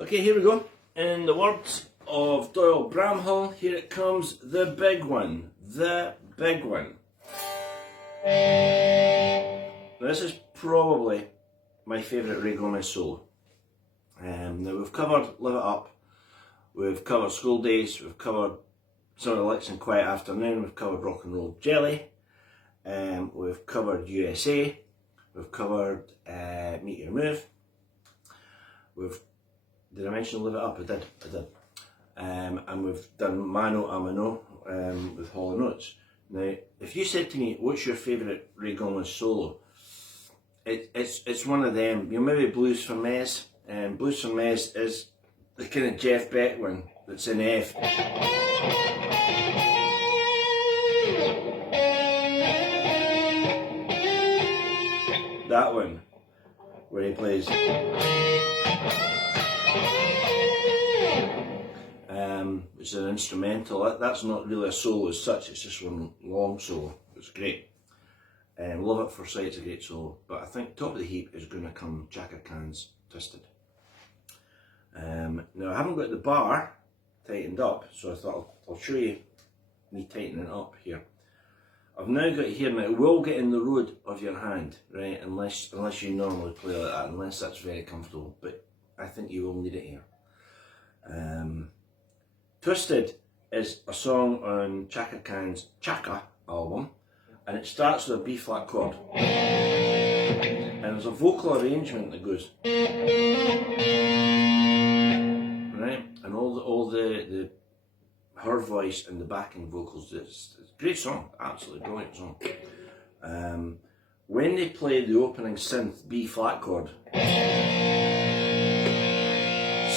Okay, here we go. In the words of Doyle Bramhall, here it comes, the big one. The big one. Now, this is probably my favourite Ray Gomez solo. Now we've covered Live It Up, we've covered School Days, we've covered some of the licks in Quiet Afternoon, we've covered Rock and Roll Jelly, we've covered USA, we've covered Meet Your Move, did I mention Live It Up? I did. And we've done Mano a Mano with Hall & Oates. Now, if you said to me, what's your favourite Ray Gomez solo? It's one of them. You know, maybe Blues for Mez. Blues for Mez is the kind of Jeff Beck one that's in F. That one, where he plays. It's an instrumental. That's not really a solo as such, it's just one long solo. It's great. Love It for Sight's a great solo, but I think top of the heap is going to come Chaka Khan's Twisted. Now I haven't got the bar tightened up, so I thought I'll show you me tightening it up here. I've now got it here. Now it will get in the road of your hand, right, unless you normally play like that, unless that's very comfortable, but I think you will need it here. Twisted is a song on Chaka Khan's Chaka album, and it starts with a B flat chord, and there's a vocal arrangement that goes right, and all the her voice and the backing vocals. It's a great song, absolutely brilliant song. When they play the opening synth B flat chord,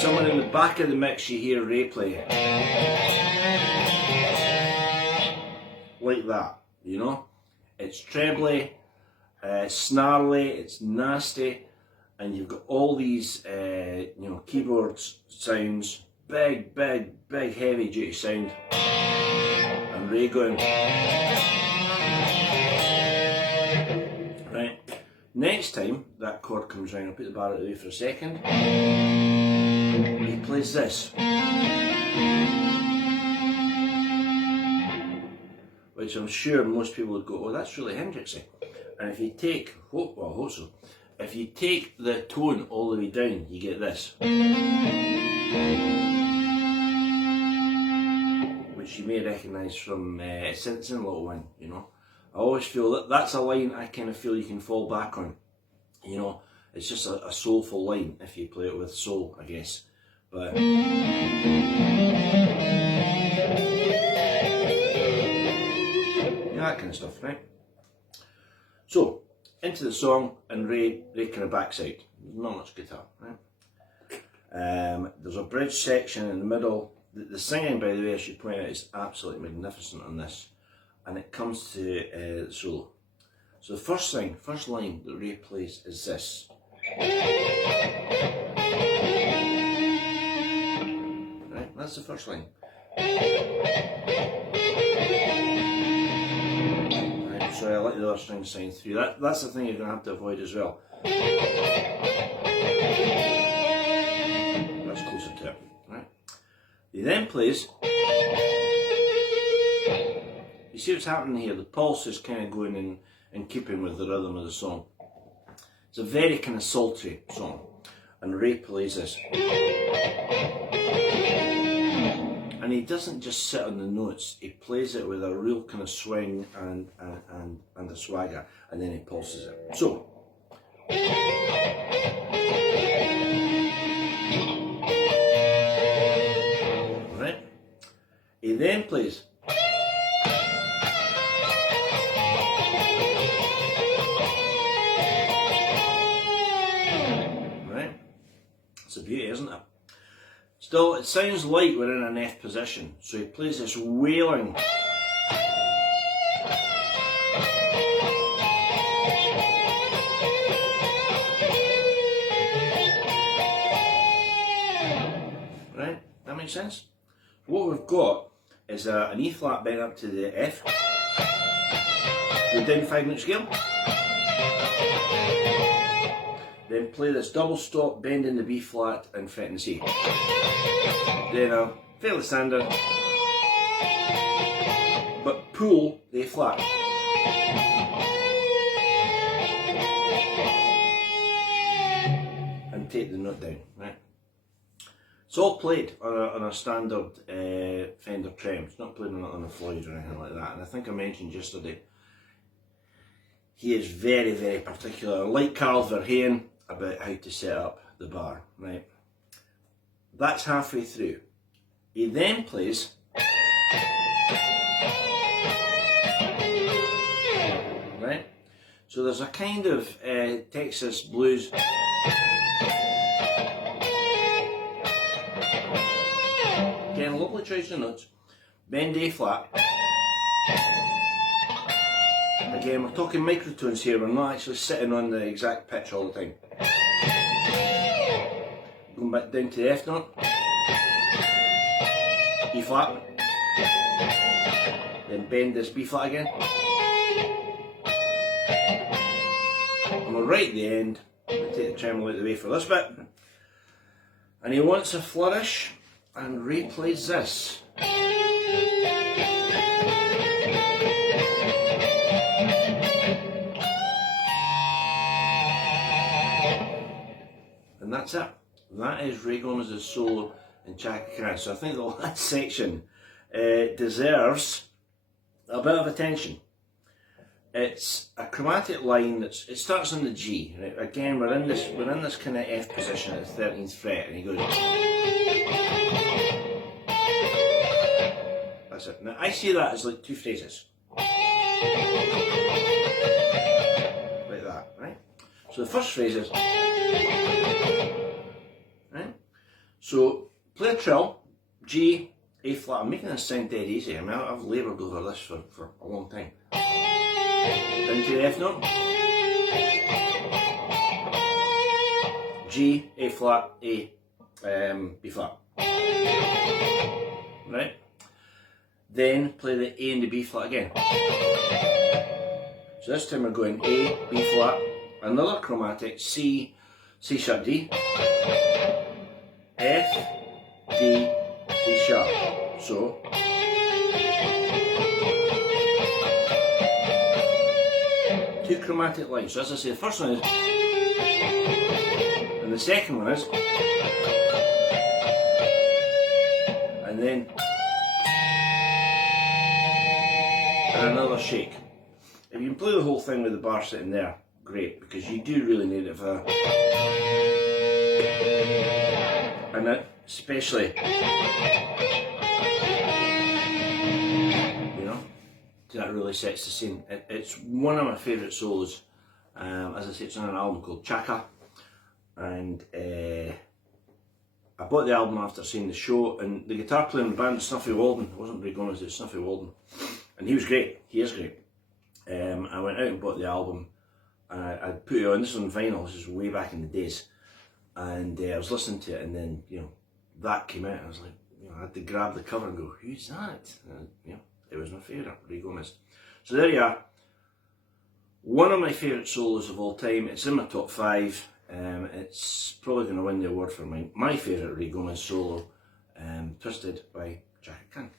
someone in the back of the mix you hear Ray play like that, you know? It's trebly, snarly, it's nasty, and you've got all these keyboards sounds, big heavy duty sound, and Ray going right. Next time that chord comes round, I'll put the bar out of the way for a second. He plays this, which I'm sure most people would go, oh, that's really Hendrixy. And if you take, well, I hope so, if you take the tone all the way down, you get this, which you may recognise from it's in Little Wing, you know. I always feel that that's a line I kind of feel you can fall back on, you know. It's just a soulful line if you play it with soul, I guess. But yeah, that kind of stuff, right? So, into the song, and Ray kind of backs out. Not much guitar, right? There's a bridge section in the middle. The singing, by the way, I should point out, is absolutely magnificent on this. And it comes to the solo. So the first line that Ray plays is this. Right, that's the first line. Right, so I let the other strings sound through. That's the thing you're going to have to avoid as well. That's closer to it. Right. He then plays. You see what's happening here? The pulse is kind of going in keeping with the rhythm of the song. It's a very kind of sultry song, and Ray plays this. And he doesn't just sit on the notes, he plays it with a real kind of swing and a swagger, and then he pulses it. So, right? He then plays. It's a beauty, isn't it? Still, it sounds like we're in an F position, so he plays this wailing. Right, that makes sense? What we've got is an E flat bent up to the F, go down 5-note scale, Then play this double stop, bending the B flat and fretting the C. Then a fairly standard, but pull the A flat. And take the note down, right? It's all played on a standard Fender trem. It's not played on a Floyd or anything like that. And I think I mentioned yesterday, he is very, very particular, like Carl Verheyen, about how to set up the bar, right? That's halfway through. He then plays right? So there's a kind of Texas blues again, lovely choice of notes. Bend A flat. Again, we're talking microtones here, we're not actually sitting on the exact pitch all the time. Going back down to the F note. E flat. Then bend this B flat again. And we're right at the end. I'm going to take the tremolo out of the way for this bit. And he wants a flourish, and Ray plays this. And that's it. That is Ray Gomez's solo in Chaka. So I think the last section deserves a bit of attention. It's a chromatic line it starts on the G. Right? Again, we're in this kind of F position at the 13th fret, and he goes. That's it. Now I see that as like two phrases, like that, right? So the first phrase is. Right? So play a trill, G, A flat. I'm making this sound dead easy. I mean, I've laboured over this for a long time. Down to the F note. G, A flat, A, B flat. Right? Then play the A and the B flat again. So this time we're going A, B flat, another chromatic, C, C sharp D, F, D, C sharp. So two chromatic lines. So as I say, the first one is, and the second one is, and then and another shake. If you can play the whole thing with the bar sitting there, great, because you do really need it for, and that especially, you know, that really sets the scene. It's one of my favourite solos. As I say, it's on an album called Chaka, and I bought the album after seeing the show, and the guitar player in the band, Snuffy Walden, it wasn't Ray Gomez, it's Snuffy Walden, and he was great, he is great. I went out and bought the album, and I put it on, this was on vinyl, this is way back in the days, and I was listening to it, and then, you know, that came out, and I was like, you know, I had to grab the cover and go, who's that? And, you know, it was my favourite, Ray Gomez. So there you are, one of my favourite solos of all time. It's in my top 5. It's probably going to win the award for my favourite Ray Gomez solo, Twisted by Chaka.